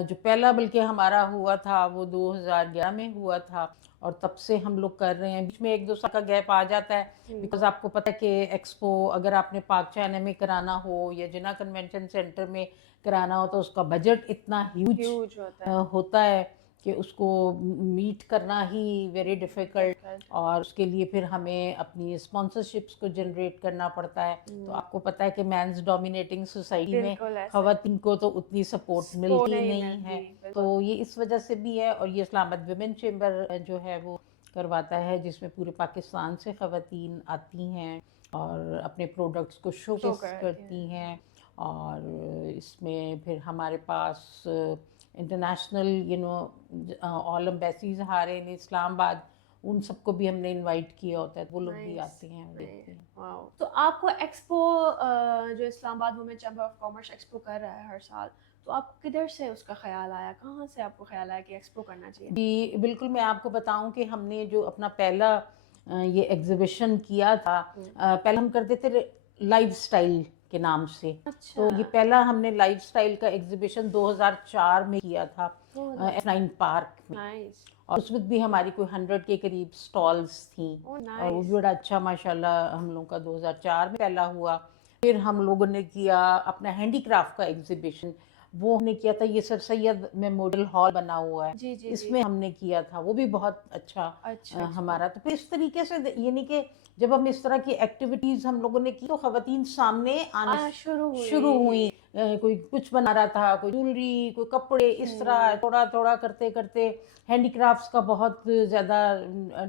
جو پہلا بلکہ ہمارا ہوا تھا وہ 2011 میں ہوا تھا اور تب سے ہم لوگ کر رہے ہیں. بیچ میں 1-2 سال کا گیپ آ جاتا ہے بیکاز آپ کو پتہ ہے کہ ایکسپو اگر آپ نے پاک چینہ میں کرانا ہو یا جناح کنونشن سینٹر میں کرانا ہو تو اس کا بجٹ اتنا ہیوج ہوتا ہے کہ اس کو میٹ کرنا ہی ویری ڈیفیکلٹ اور اس کے لیے پھر ہمیں اپنی اسپانسرشپس کو جنریٹ کرنا پڑتا ہے. تو آپ کو پتہ ہے کہ مینز ڈومینیٹنگ سوسائٹی میں خواتین کو تو اتنی سپورٹ ملتی نہیں ہے. تو یہ اس وجہ سے بھی ہے اور یہ اسلام آباد ویمن چیمبر جو ہے وہ کرواتا ہے جس میں پورے پاکستان سے خواتین آتی ہیں اور اپنے پروڈکٹس کو شوکیس کرتی ہیں. اور اس میں پھر ہمارے پاس انٹرنیشنل آل ایمبیسیز ہمارے اسلام آباد ان سب کو بھی ہم نے انوائٹ کیا ہوتا ہے, وہ لوگ بھی آتے ہیں دیکھتے ہیں. تو آپ کو ایکسپو جو Islamabad women chamber of commerce expo کر رہا ہے ہر سال, تو آپ کدھر سے اس کا خیال آیا, کہاں سے آپ کو خیال آیا کہ ایکسپو کرنا چاہیے؟ جی بالکل, میں آپ کو بتاؤں کہ ہم نے جو اپنا پہلا یہ ایگزیبیشن کیا تھا, پہلے ہم کرتے تھے لائف سٹائل کے نام سے. اچھا. تو یہ پہلا ہم نے لائف اسٹائل کا ایگزیبیشن 2004 میں کیا تھا F9 پارک میں, نائس. اور اس وقت بھی ہماری کوئی 100 کے قریب سٹالز تھیں, اور وہ بھی بڑا اچھا ماشاءاللہ ہم لوگوں کا 2004 میں پہلا ہوا. پھر ہم لوگوں نے کیا اپنا ہینڈی کرافٹ کا ایگزیبیشن, وہ ہم نے کیا تھا, یہ سر سید میموریل ہال بنا ہوا ہے, جی جی اس جی. میں ہم نے کیا تھا, وہ بھی بہت اچھا اچھا ہمارا. تو پھر اس طریقے سے یعنی کہ جب ہم اس طرح کی ایکٹیویٹیز ہم لوگوں نے کی تو خواتین سامنے آنا شروع ہوئی. کوئی کچھ بنا رہا تھا, کوئی جولری, کوئی کپڑے, اس طرح تھوڑا تھوڑا کرتے کرتے ہینڈی کرافٹس کا بہت زیادہ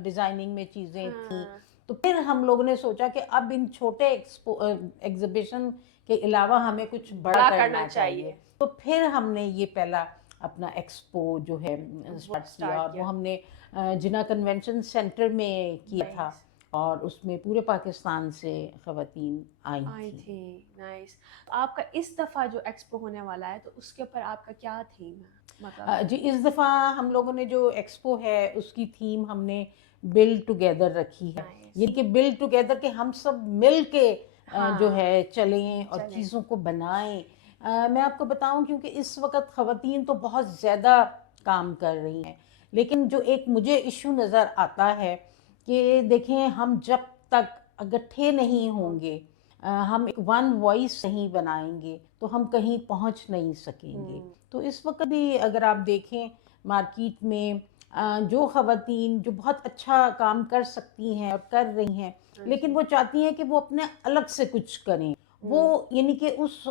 ڈیزائننگ میں چیزیں تھیں. تو پھر ہم لوگوں نے سوچا کہ اب ان چھوٹے ایگزیبیشن کے علاوہ ہمیں کچھ بڑا کرنا چاہیے. تو پھر ہم نے یہ پہلا اپنا ایکسپو جو ہے اسٹارٹ کیا, اور وہ ہم نے جناح کنونشن سینٹر میں کیا تھا, اور اس میں پورے پاکستان سے خواتین آئی تھیں. نائس. آپ کا اس دفعہ جو ایکسپو ہونے والا ہے تو اس کے اوپر آپ کا کیا تھیم ہے؟ مطلب جی اس دفعہ ہم لوگوں نے جو ایکسپو ہے اس کی تھیم ہم نے بلڈ ٹوگیدر رکھی ہے. یعنی کہ بلڈ ٹوگیدر کہ ہم سب مل کے جو ہے چلیں اور چیزوں کو بنائیں. میں آپ کو بتاؤں کیونکہ اس وقت خواتین تو بہت زیادہ کام کر رہی ہیں, لیکن جو ایک مجھے ایشو نظر آتا ہے کہ دیکھیں ہم جب تک اکٹھے نہیں ہوں گے, ہم ایک ون وائس نہیں بنائیں گے تو ہم کہیں پہنچ نہیں سکیں گے. تو اس وقت بھی اگر آپ دیکھیں مارکیٹ میں جو خواتین جو بہت اچھا کام کر سکتی ہیں اور کر رہی ہیں, لیکن وہ چاہتی ہیں کہ وہ اپنے الگ سے کچھ کریں, وہ یعنی کہ اس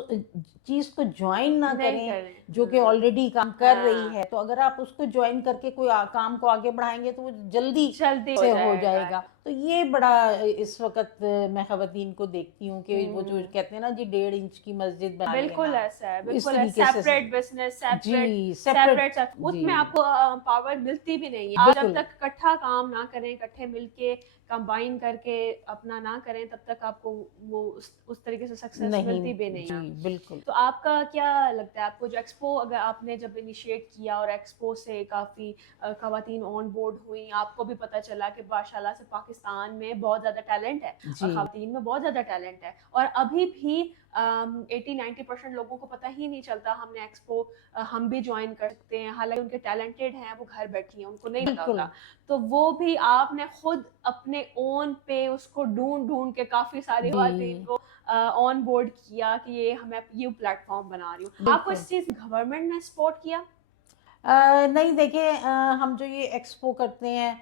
چیز کو جوائن نہ کریں جو کہ آلریڈی کام کر رہی ہے. تو اگر آپ اس کو جوائن کر کے کوئی کام کو آگے بڑھائیں گے تو وہ جلدی سے ہو جائے گا. تو یہ بڑا اس وقت میں خواتین کو دیکھتی ہوں کہ وہ جو کہتے ہیں نا جی 1.5 انچ کی مسجد بنا لینا, بالکل ایسا ہے, اس بالکل طریقے سے سیپریٹ بزنس, جی سیپریٹ اس جی میں آپ کو پاور ملتی بھی نہیں ہے. جب تک اکٹھا کام نہ کریں, اکٹھے مل کے کمبائن کر کے اپنا نہ کریں, تب تک آپ کو وہ اس طریقے سے سکسیس ملتی بھی نہیں ہے. بالکل. تو آپ کا کیا لگتا ہے, آپ کو جو ایکسپو اگر آپ نے جب انیشیٹ کیا اور ایکسپو سے کافی خواتین آن بورڈ ہوئیں, آپ کو بھی پتہ چلا کہ ماشاءاللہ سے پاکستان میں بہت زیادہ ٹیلنٹ ہے اور خواتین میں بہت زیادہ ٹیلنٹ ہے, اور ابھی بھی 80-90% لوگوں کو پتہ ہی نہیں چلتا ہم نے ایکسپو ہم بھی جوائن کر سکتے ہیں, حالانکہ ان کے ٹیلنٹڈ ہیں, وہ گھر بیٹھی ہیں, ان کو نہیں پتا ہوتا. تو وہ بھی آپ نے خود اپنے اون پہ اس کو ڈھونڈ کے کافی ساری خواتین کو آن بورڈ کیا کہ یہ ہمیں یہ پلیٹ فارم بنا رہی ہوں. آپ کو اس چیز گورنمنٹ نے سپورٹ کیا؟ نہیں دیکھیں, ہم جو یہ ایکسپو کرتے ہیں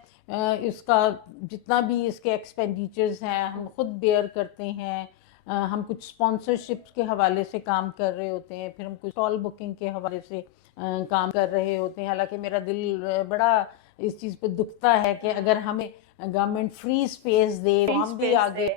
اس کا جتنا بھی اس کے ایکسپینڈیچرز ہیں ہم خود بیئر کرتے ہیں. ہم کچھ اسپانسرشپس کے حوالے سے کام کر رہے ہوتے ہیں, پھر ہم کچھ اسٹال بکنگ کے حوالے سے کام کر رہے ہوتے ہیں. حالانکہ میرا دل بڑا اس چیز پہ دکھتا ہے کہ اگر ہمیں گورنمنٹ فری اسپیس دے تو ہم بھی آگے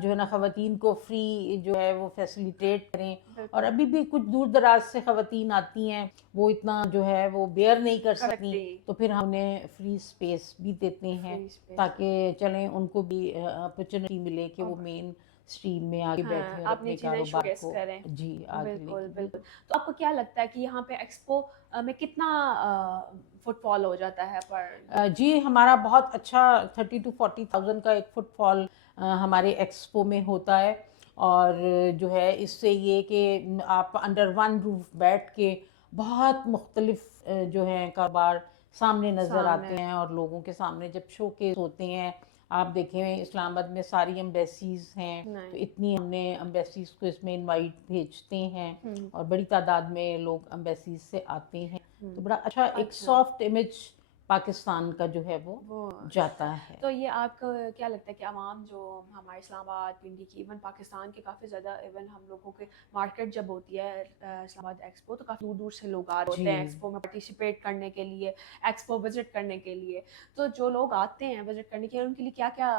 جو ہے نا خواتین کو فری جو ہے وہ فیسیلیٹیٹ کریں. اور ابھی بھی کچھ دور دراز سے خواتین آتی ہیں, وہ اتنا جو ہے وہ بیئر نہیں کر سکتی, تو پھر ہم انہیں فری اسپیس بھی دیتے ہیں تاکہ چلیں ان کو بھی اپرچونٹی ملے کہ وہ مین اسٹریم میں آگے بیٹھے اور اپنے کاروبار کو جی آگے لے کے. بالکل. تو آپ کو کیا لگتا ہے کہ یہاں پہ ایکسپو میں کتنا فٹ فال ہو جاتا ہے پر؟ جی ہمارا بہت اچھا 30,000 to 40,000 کا ایک فٹ فال ہمارے ایکسپو میں ہوتا ہے, اور جو ہے اس سے یہ کہ آپ انڈر ون روف بیٹھ کے بہت مختلف جو ہیں کاروبار سامنے نظر آتے ہیں, اور لوگوں کے سامنے جب شو کیس ہوتے ہیں, آپ دیکھیں اسلام آباد میں ساری امبیسیز ہیں, تو اتنی ہم نے امبیسیز کو اس میں انوائٹ بھیجتے ہیں, اور بڑی تعداد میں لوگ امبیسیز سے آتے ہیں, تو بڑا اچھا ایک سافٹ امیج پاکستان کا جو ہے وہ جاتا ہے. تو یہ آپ کو کیا لگتا ہے کہ عوام جو ہمارے اسلام آباد, پنڈی کی, ایون پاکستان کے کافی زیادہ, ایون ہم لوگوں کے مارکیٹ جب ہوتی ہے اسلام آباد ایکسپو تو کافی دور دور سے لوگ آ رہے ہوتے ہیں ایکسپو میں پارٹیسپیٹ کرنے کے لیے, ایکسپو وزٹ کرنے کے لیے. تو جو لوگ آتے ہیں وزٹ کرنے کے لیے, ان کے لیے کیا کیا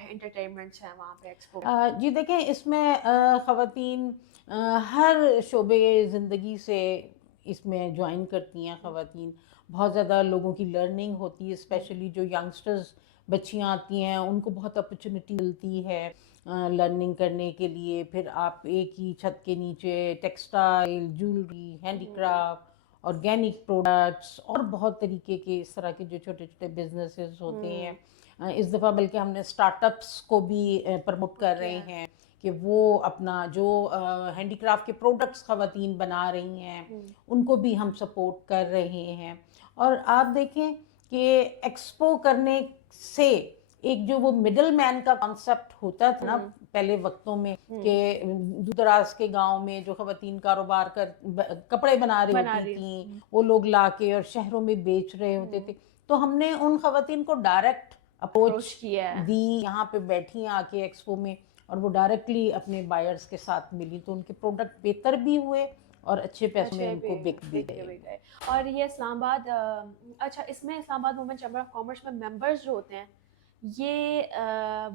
انٹرٹینمنٹس ہیں وہاں پہ ایکسپو؟ جی دیکھیں اس میں خواتین ہر شعبے زندگی سے اس میں جوائن کرتی ہیں. خواتین بہت زیادہ لوگوں کی لرننگ ہوتی ہے, اسپیشلی جو ینگسٹرز بچیاں آتی ہیں ان کو بہت اپرچونٹی ملتی ہے لرننگ کرنے کے لیے. پھر آپ ایک ہی چھت کے نیچے textile, jewellery, handy craft, organic products اور بہت طریقے کے اس طرح کے جو چھوٹے چھوٹے بزنسز ہوتے ہیں. اس دفعہ بلکہ ہم نے اسٹارٹ اپس کو بھی پروموٹ کر رہے ہیں کہ وہ اپنا جو ہینڈی کرافٹ کے پروڈکٹس خواتین بنا رہی ہیں ان کو بھی ہم سپورٹ کر رہے ہیں. اور آپ دیکھیں کہ ایکسپو کرنے سے ایک جو وہ مڈل مین کا کانسیپٹ ہوتا تھا نا پہلے وقتوں میں کہ دور دراز کے گاؤں میں جو خواتین کاروبار کپڑے بنا رہی ہوتی تھیں وہ لوگ لا کے اور شہروں میں بیچ رہے ہوتے تھے, تو ہم نے ان خواتین کو ڈائریکٹ اپروچ دی, یہاں پہ بیٹھی آ کے ایکسپو میں, اور وہ ڈائریکٹلی اپنے بائرز کے ساتھ ملی, تو ان کے پروڈکٹ بہتر بھی ہوئے اور اچھے پیسوں میں ان کو بک بھی گئے. اور یہ اسلام آباد, اچھا اس میں اسلام آباد وومن چیمبر آف کامرس میں ممبرز جو ہوتے ہیں یہ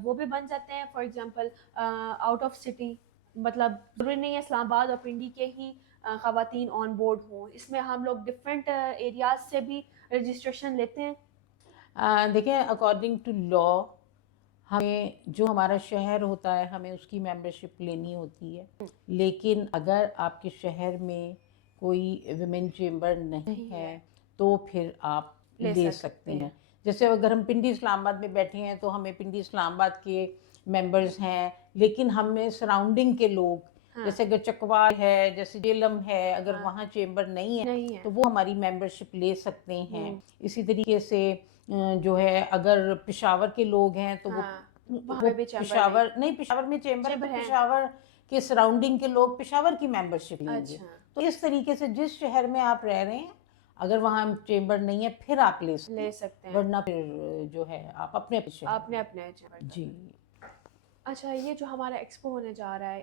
وہ بھی بن جاتے ہیں for example out of city, مطلب ضروری نہیں ہے اسلام آباد اور پنڈی کے ہی خواتین آن بورڈ ہوں, اس میں ہم لوگ ڈفرینٹ ایریاز سے بھی رجسٹریشن لیتے ہیں. دیکھیں اکارڈنگ ٹو لا ہمیں جو ہمارا شہر ہوتا ہے ہمیں اس کی ممبرشپ لینی ہوتی ہے, لیکن اگر آپ کے شہر میں کوئی ویمن چیمبر نہیں ہے تو پھر آپ لے سکتے ہیں. جیسے اگر ہم پنڈی اسلام آباد میں بیٹھے ہیں تو ہمیں پنڈی اسلام آباد کے ممبرز ہیں, لیکن ہمیں سراؤنڈنگ کے لوگ جیسے اگر چکوال ہے, جیسے جیلم ہے, اگر وہاں چیمبر نہیں ہے تو وہ ہماری ممبرشپ لے سکتے ہیں. اسی طریقے سے جو ہے اگر پشاور کے لوگ ہیں تو وہ پشاور میں چیمبر ہے, پشاور کے سراؤنڈنگ کے لوگ پشاور کی ممبرشپ لیں گے. تو اس طریقے سے جس شہر میں آپ رہ رہے ہیں اگر وہاں چیمبر نہیں ہے پھر آپ لے سکتے ہیں, ورنہ پھر جو ہے آپ اپنے چیمبر. جی. اچھا یہ جو ہمارا ایکسپو ہونے جا رہا ہے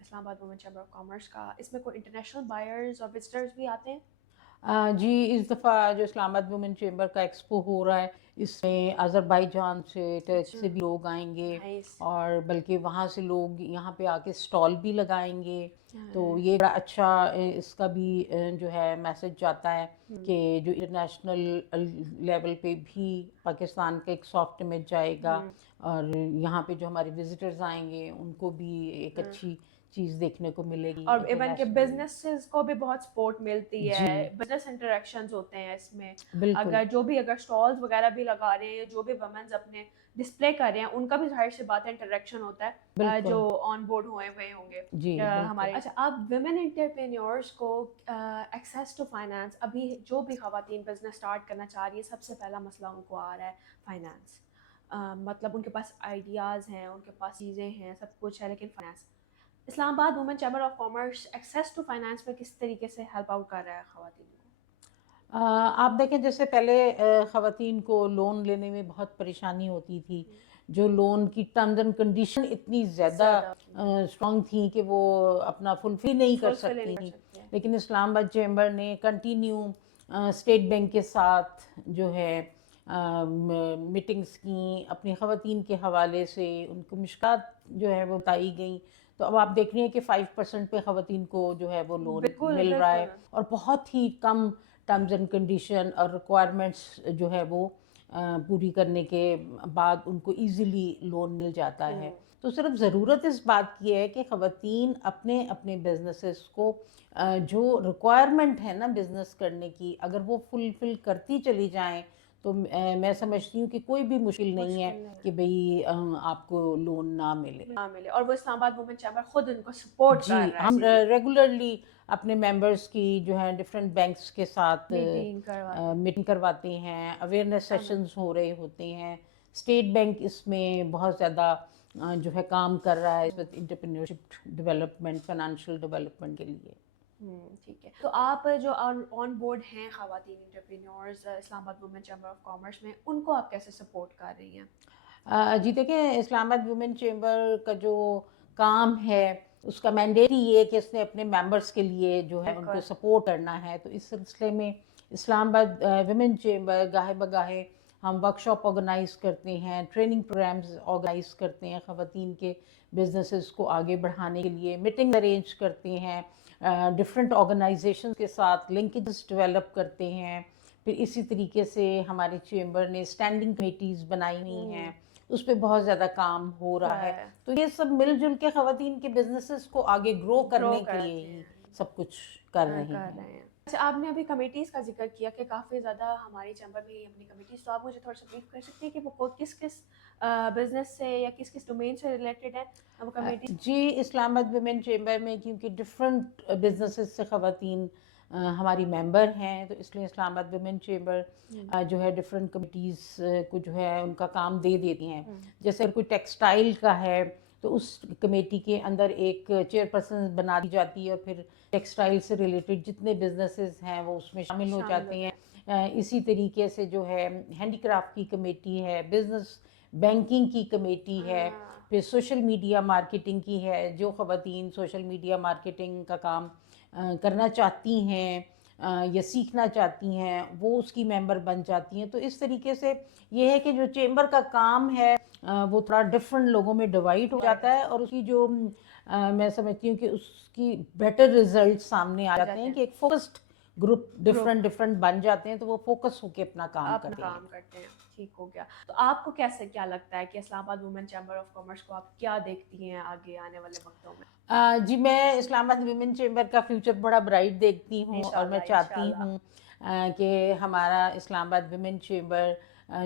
اسلام آباد وومن چیمبر آف کامرس کا, اس میں کوئی انٹرنیشنل بائرز اور وزٹرز بھی آتے ہیں؟ جی اس دفعہ جو اسلام آباد وومن چیمبر کا ایکسپو ہو رہا ہے اس میں آذربائیجان سے ٹرکی سے بھی لوگ آئیں گے, اور بلکہ وہاں سے لوگ یہاں پہ آ کے اسٹال بھی لگائیں گے. تو یہ بڑا اچھا اس کا بھی جو ہے میسج جاتا ہے کہ جو انٹرنیشنل لیول پہ بھی پاکستان کا ایک سافٹ امیج جائے گا, اور یہاں پہ جو ہمارے وزٹرز آئیں گے ان کو بھی ایک اچھی چیز دیکھنے کو ملے گی. اور ایون کہ بزنسز کو بھی بہت سپورٹ ملتی ہے, بزنس انٹریکشنز ہوتے ہیں اس میں. اگر اسٹالز وغیرہ بھی لگا رہے ہیں, جو بھی ویمنز اپنے ڈسپلے کر رہے ہیں, ان کا بھی ظاہر سی بات ہے انٹریکشن ہوتا ہے جو آن بورڈ ہوئے ہوں گے ہمارے. اچھا اب ویمن انٹرپرینیورس کو ایکسیس ٹو فائنانس, ابھی جو بھی خواتین بزنس اسٹارٹ کرنا چاہ رہی ہے سب سے پہلا مسئلہ ان کو آ رہا ہے فائنانس. مطلب ان کے پاس آئیڈیاز ہیں, ان کے پاس چیزیں ہیں, سب کچھ ہے, لیکن finance. Islamabad women chamber of commerce access to finance میں کس طریقے سے ہیلپ آؤٹ کر رہا ہے خواتین کو؟ آپ دیکھیں جیسے پہلے خواتین کو لون لینے میں بہت پریشانی ہوتی تھی, جو لون کی ٹرمز اینڈ کنڈیشن اتنی زیادہ اسٹرانگ تھیں کہ وہ اپنا فلفل نہیں کر سکتی تھیں. لیکن اسلام آباد چیمبر نے کنٹینیو اسٹیٹ بینک کے ساتھ جو ہے میٹنگز کی, اپنی خواتین کے حوالے سے ان کو مشکلات جو ہے وہ بتائی گئیں. تو اب آپ دیکھ رہے ہیں کہ 5% پہ خواتین کو جو ہے وہ لون مل رہا ہے, اور بہت ہی کم ٹرمز اینڈ کنڈیشن اور ریکوائرمنٹس جو ہے وہ پوری کرنے کے بعد ان کو ایزیلی لون مل جاتا ہے. تو صرف ضرورت اس بات کی ہے کہ خواتین اپنے اپنے بزنسز کو جو ریکوائرمنٹ ہے نا بزنس کرنے کی, اگر وہ فلفل کرتی چلی جائیں تو میں سمجھتی ہوں کہ کوئی بھی مشکل نہیں ہے کہ بھئی آپ کو لون نہ ملے. اور وہ اسلام آباد وومن چیمبر خود ان کو سپورٹ کر رہا ہے. ہم ریگولرلی اپنے ممبرز کی جو ہے ڈفرینٹ بینکس کے ساتھ میٹنگ کرواتے ہیں, اویئرنیس سیشنز ہو رہے ہوتے ہیں. اسٹیٹ بینک اس میں بہت زیادہ جو ہے کام کر رہا ہے انٹرپرینیورشپ ڈیولپمنٹ, فائنینشیل ڈیولپمنٹ کے لیے. ٹھیک ہے, تو آپ جو آن بورڈ ہیں خواتین انٹرپرینیورز اسلام آباد وومن چیمبر آف کامرس میں, ان کو آپ کیسے سپورٹ کر رہی ہیں؟ جی دیکھیں اسلام آباد وومن چیمبر کا جو کام ہے اس کا مینڈیٹ ہی یہ ہے کہ اس نے اپنے ممبرس کے لیے جو ہے ان کو سپورٹ کرنا ہے. تو اس سلسلے میں اسلام آباد وومن چیمبر گاہے بگاہے ہم ورک شاپ آرگنائز کرتے ہیں, ٹریننگ پروگرامز آرگنائز کرتے ہیں, خواتین کے بزنسز کو آگے بڑھانے کے لیے میٹنگ ارینج کرتے ہیں, ڈفرینٹ آرگنائزیشن کے ساتھ لنکیجز ڈیولپ کرتے ہیں. پھر اسی طریقے سے ہمارے چیمبر نے اسٹینڈنگ کمیٹیز بنائی ہوئی ہیں, اس پہ بہت زیادہ کام ہو رہا ہے. تو یہ سب مل جل کے خواتین کے بزنسز کو آگے گرو کرنے کے لیے ہی سب کچھ کر رہے ہیں. اچھا، آپ نے ابھی کمیٹیز کا ذکر کیا کہ کافی زیادہ ہماری چیمبر میں اپنی کمیٹیز، تو آپ مجھے تھوڑا سا بریف کر سکتے ہیں کہ وہ کس کس بزنس سے یا کس کس ڈومین سے ریلیٹڈ ہے وہ کمیٹی؟ جی، اسلام آباد ویمن چیمبر میں کیونکہ ڈفرینٹ بزنسز سے خواتین ہماری ممبر ہیں، تو اس لیے اسلام آباد ویمن چیمبر جو ہے ڈفرینٹ کمیٹیز کو جو ہے ان کا کام دے دیتی ہیں. جیسے کوئی ٹیکسٹائل کا ہے تو اس کمیٹی کے اندر ایک چیئر پرسن بنا دی جاتی ہے، اور پھر ٹیکسٹائل سے ریلیٹڈ جتنے بزنسز ہیں وہ اس میں شامل ہو جاتے ہیں. اسی طریقے سے جو ہے ہینڈی کرافٹ کی کمیٹی ہے، بزنس بینکنگ کی کمیٹی ہے، پھر سوشل میڈیا مارکیٹنگ کی ہے. جو خواتین سوشل میڈیا مارکیٹنگ کا کام کرنا چاہتی ہیں یا سیکھنا چاہتی ہیں وہ اس کی ممبر بن جاتی ہیں. تو اس طریقے سے یہ ہے کہ جو چیمبر کا کام ہے وہ تھوڑا ڈفرینٹ لوگوں میں ڈیوائڈ ہو جاتا ہے، اور اس کی جو میں سمجھتی ہوں کہ اس کی بیٹر رزلٹ سامنے آ جاتے ہیں کہ ایک فوکسڈ گروپ ڈفرینٹ بن جاتے ہیں، تو وہ فوکس ہو کے اپنا کام کرتے ہیں. ٹھیک ہو گیا. تو آپ کو کیا لگتا ہے کہ اسلام آباد وومن چیمبر آف کامرس کو آپ کیا دیکھتی ہیں آگے آنے والے وقتوں میں؟ جی، میں اسلام آباد ویمن چیمبر کا فیوچر بڑا برائٹ دیکھتی ہوں، اور میں چاہتی ہوں کہ ہمارا اسلام آباد ویمن چیمبر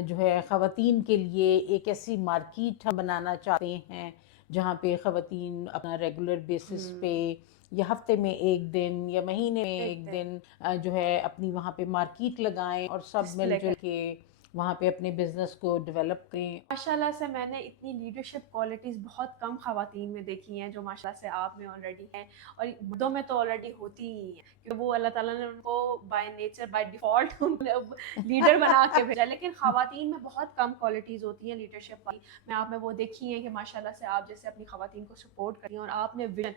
جو ہے خواتین کے لیے ایک ایسی مارکیٹ ہم بنانا چاہتے ہیں جہاں پہ خواتین اپنا ریگولر بیسس پہ یا ہفتے میں ایک دن یا مہینے میں ایک دن جو ہے اپنی وہاں پہ مارکیٹ لگائیں اور سب مل جل کے وہاں پہ اپنے بزنس کو ڈیولپ کریں. ماشاءاللہ سے میں نے اتنی لیڈرشپ کوالٹیز بہت کم خواتین میں دیکھی ہیں جو ماشاءاللہ سے آپ میں آلریڈی ہیں، اور مردوں میں تو آلریڈی ہوتی ہی ہیں کیونکہ وہ اللہ تعالیٰ نے ان کو by nature by default leader بنا کے بھیجا. لیکن خواتین میں بہت کم کوالٹیز ہوتی ہیں لیڈرشپ والی. میں آپ میں وہ دیکھی ہیں کہ ماشاءاللہ سے آپ جیسے اپنی خواتین کو سپورٹ کرتی ہیں اور آپ نے ویژن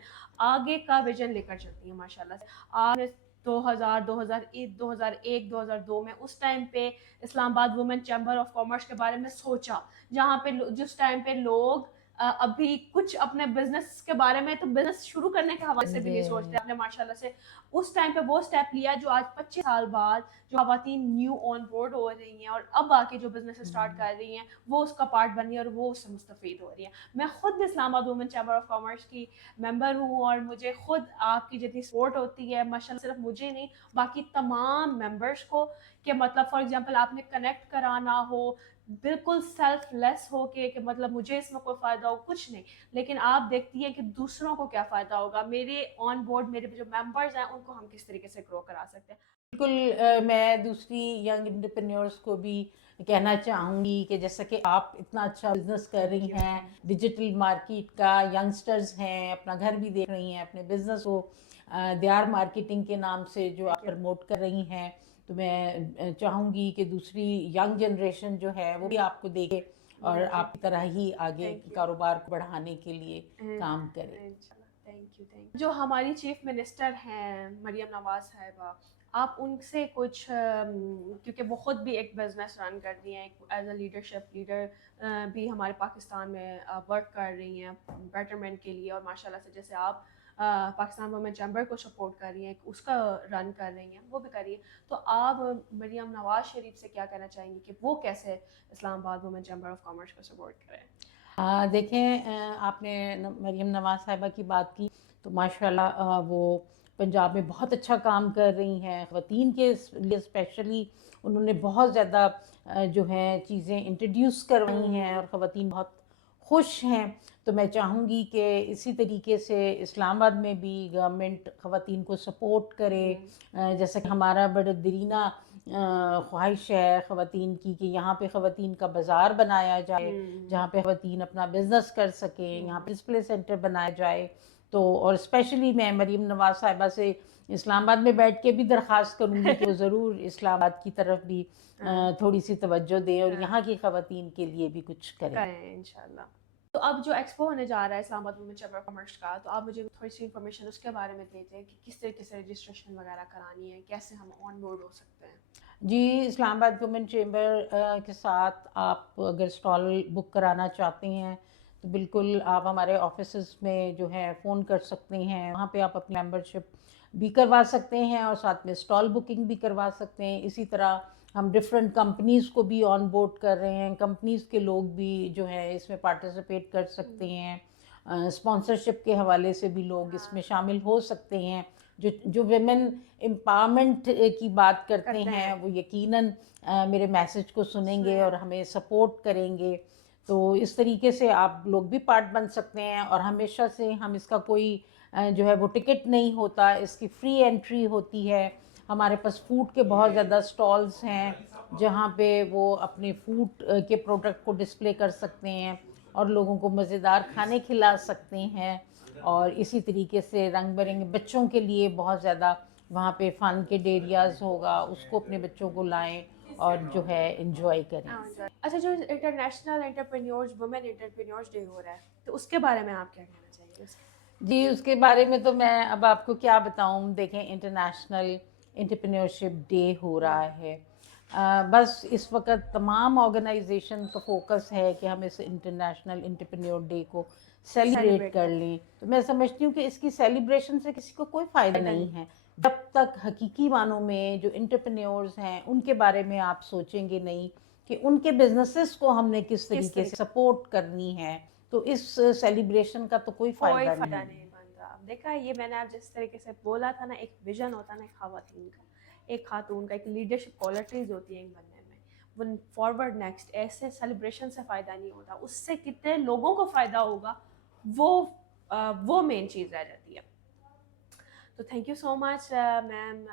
آگے کا ویژن لے کر چلتی ہیں. ماشاءاللہ سے آپ نے 2002 میں اس ٹائم پہ اسلام آباد وومن چیمبر آف کامرس کے بارے میں سوچا، جہاں پہ جس ٹائم پہ لوگ ابھی کچھ اپنے بزنس کے بارے میں تو بزنس شروع کرنے کے حوالے سے بھی نہیں سوچتے. آپ نے ماشاءاللہ سے اس ٹائم پہ وہ سٹیپ لیا جو آج 25 سال بعد جو خواتین نیو آن بورڈ ہو رہی ہیں اور اب آ کے جو بزنس اسٹارٹ کر رہی ہیں وہ اس کا پارٹ بن رہی ہیں اور وہ اس سے مستفید ہو رہی ہیں. میں خود بھی اسلام آباد وومن چیمبر آف کامرس کی ممبر ہوں، اور مجھے خود آپ کی جتنی سپورٹ ہوتی ہے ماشاءاللہ صرف مجھے نہیں باقی تمام ممبرس کو، کہ مطلب فار ایگزامپل آپ نے کنیکٹ کرانا ہو بالکل سیلف لیس ہو کے کہ مطلب مجھے اس میں کوئی فائدہ ہو کچھ نہیں، لیکن آپ دیکھتی ہیں کہ دوسروں کو کیا فائدہ ہوگا، میرے آن بورڈ میرے جو ممبرز ہیں ان کو ہم کس طریقے سے گرو کرا سکتے ہیں. بالکل. میں دوسری ینگ انٹرپرینیورس کو بھی کہنا چاہوں گی کہ جیسا کہ آپ اتنا اچھا بزنس کر رہی ہیں ڈیجیٹل مارکیٹ کا، ینگسٹرز ہیں اپنا گھر بھی دیکھ رہی ہیں، اپنے بزنس کو دیار مارکیٹنگ کے نام سے جو آپ پرموٹ کر رہی ہیں، تو میں چاہوں گی کہ دوسری ینگ جنریشن جو ہے وہ بھی آپ کو دیکھے اور آپ کی طرح ہی آگے کاروبار کو بڑھانے کے لیے کام کرے. Thank you. جو ہماری چیف منسٹر ہیں مریم نواز صاحبہ، آپ ان سے کچھ کیونکہ وہ خود بھی ایک بزنس رن کرتی ہیں، ایز اے لیڈرشپ لیڈر بھی ہمارے پاکستان میں ورک کر رہی ہیں بیٹرمنٹ کے لیے، اور ماشاءاللہ سے جیسے آپ پاکستان وومن چیمبر کو سپورٹ کر رہی ہیں اس کا رن کر رہی ہیں وہ بھی کر رہی ہیں. تو آپ مریم نواز شریف سے کیا کہنا چاہیں گی کہ وہ کیسے اسلام آباد وومن چیمبر آف کامرس کو سپورٹ کریں؟ دیکھیں، آپ نے مریم نواز صاحبہ کی بات کی تو ماشاءاللہ وہ پنجاب میں بہت اچھا کام کر رہی ہیں. خواتین کے لیے اسپیشلی انہوں نے بہت زیادہ جو ہیں چیزیں انٹروڈیوس کروائی ہیں اور خواتین بہت خوش ہیں. تو میں چاہوں گی کہ اسی طریقے سے اسلام آباد میں بھی گورنمنٹ خواتین کو سپورٹ کرے. جیسا کہ ہمارا بڑا دیرینہ خواہش ہے خواتین کی کہ یہاں پہ خواتین کا بازار بنایا جائے جہاں پہ خواتین اپنا بزنس کر سکیں، یہاں پہ ڈسپلے سینٹر بنایا جائے. تو اور اسپیشلی میں مریم نواز صاحبہ سے اسلام آباد میں بیٹھ کے بھی درخواست کروں گی کہ وہ ضرور اسلام آباد کی طرف بھی تھوڑی سی توجہ دیں اور یہاں کی خواتین کے لیے بھی کچھ کریں انشاءاللہ. تو اب جو ایکسپو ہونے جا رہا ہے اسلام آباد وومن چیمبر آف کامرس کا، تو آپ مجھے تھوڑی سی انفارمیشن اس کے بارے میں دے دیں کہ کس طریقے سے رجسٹریشن وغیرہ کرانی ہے، کیسے ہم آن بورڈ ہو سکتے ہیں. جی، اسلام آباد وومن چیمبر کے ساتھ آپ اگر اسٹال بک کرانا چاہتے ہیں تو بالکل آپ ہمارے آفیسز میں جو ہے فون کر سکتے ہیں، وہاں پہ آپ اپنی ممبرشپ بھی کروا سکتے ہیں اور ساتھ میں اسٹال بکنگ بھی کروا سکتے ہیں. اسی طرح ہم ڈفرینٹ کمپنیز کو بھی آن بورڈ کر رہے ہیں، کمپنیز کے لوگ بھی جو ہے اس میں پارٹیسپیٹ کر سکتے ہیں. اسپانسرشپ کے حوالے سے بھی لوگ اس میں شامل ہو سکتے ہیں. جو ویمن امپاورمنٹ کی بات کرتے کرتے ہیں ہیں۔ وہ یقیناً میرے میسج کو سنیں گے اور ہمیں سپورٹ کریں گے. تو اس طریقے سے آپ لوگ بھی پارٹ بن سکتے ہیں. اور ہمیشہ سے ہم اس کا کوئی جو ہے وہ ٹکٹ نہیں ہوتا, اس کی فری انٹری ہوتی ہے. ہمارے پاس فوڈ کے بہت زیادہ سٹالز ہیں جہاں پہ وہ اپنے فوڈ کے پروڈکٹ کو ڈسپلے کر سکتے ہیں اور لوگوں کو مزیدار کھانے کھلا سکتے ہیں. اور اسی طریقے سے رنگ برنگ بچوں کے لیے بہت زیادہ وہاں پہ فن کے ایریاز ہوگا, اس کو اپنے بچوں کو لائیں اور جو ہے انجوائے کریں. اچھا, جو international entrepreneurs women entrepreneurs day ہو رہا ہے تو اس کے بارے میں آپ کیا کہنا چاہیں گے؟ جی اس کے بارے میں تو میں اب آپ کو کیا بتاؤں. دیکھیں انٹرنیشنل انٹرپرینیورشپ ڈے ہو رہا ہے, بس اس وقت تمام آرگنائزیشن کا فوکس ہے کہ ہم اس انٹرنیشنل انٹرپرینیور ڈے کو سیلیبریٹ کر لیں. تو میں سمجھتی ہوں کہ اس کی سیلیبریشن سے کسی کو کوئی فائدہ نہیں ہے جب تک حقیقی معنوں میں جو انٹرپرینیورز ہیں ان کے بارے میں آپ سوچیں گے نہیں کہ ان کے بزنسز کو ہم نے کس طریقے سے سپورٹ کرنی ہے. تو اس سیلیبریشن کا تو کوئی کوئی فائدہ فائدہ نہیں. نہیں بن رہا. دیکھا یہ میں نے آپ جس طریقے سے بولا تھا نا, ایک ویژن ہوتا ہے نا ایک خواتین کا, ایک خاتون کا, ایک لیڈرشپ کوالٹیز ہوتی ہیں ایک بننے میں, وہ فارورڈ نیکسٹ. ایسے سیلیبریشن سے فائدہ نہیں ہوتا, اس سے کتنے لوگوں کو فائدہ ہوگا وہ مین چیز رہ جاتی ہے. تو تھینک یو سو مچ میم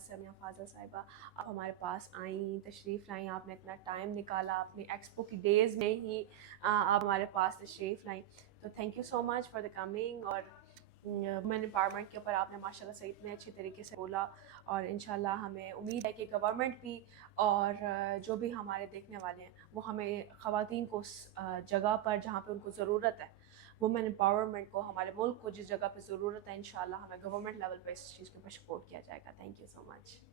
سمیہ فاضل صاحبہ, آپ ہمارے پاس آئیں, تشریف لائیں, آپ نے اتنا ٹائم نکالا اپنی ایکسپو کی ڈیز میں ہی آپ ہمارے پاس تشریف لائیں. تو thank you so much for the coming. اور وومن امپاورمنٹ کے اوپر آپ نے ماشاء اللہ سے اتنے اچھے طریقے سے بولا, اور انشاءاللہ ہمیں امید ہے کہ گورنمنٹ بھی اور جو بھی ہمارے دیکھنے والے ہیں وہ ہمیں خواتین کو اس جگہ پر جہاں پہ ان کو ضرورت ہے, وومن امپاورمنٹ کو, ہمارے ملک کو جس جگہ پہ ضرورت ہے, انشاءاللہ ہمیں گورنمنٹ لیول پہ اس چیز کے اوپر سپورٹ کیا جائے گا. Thank you so much.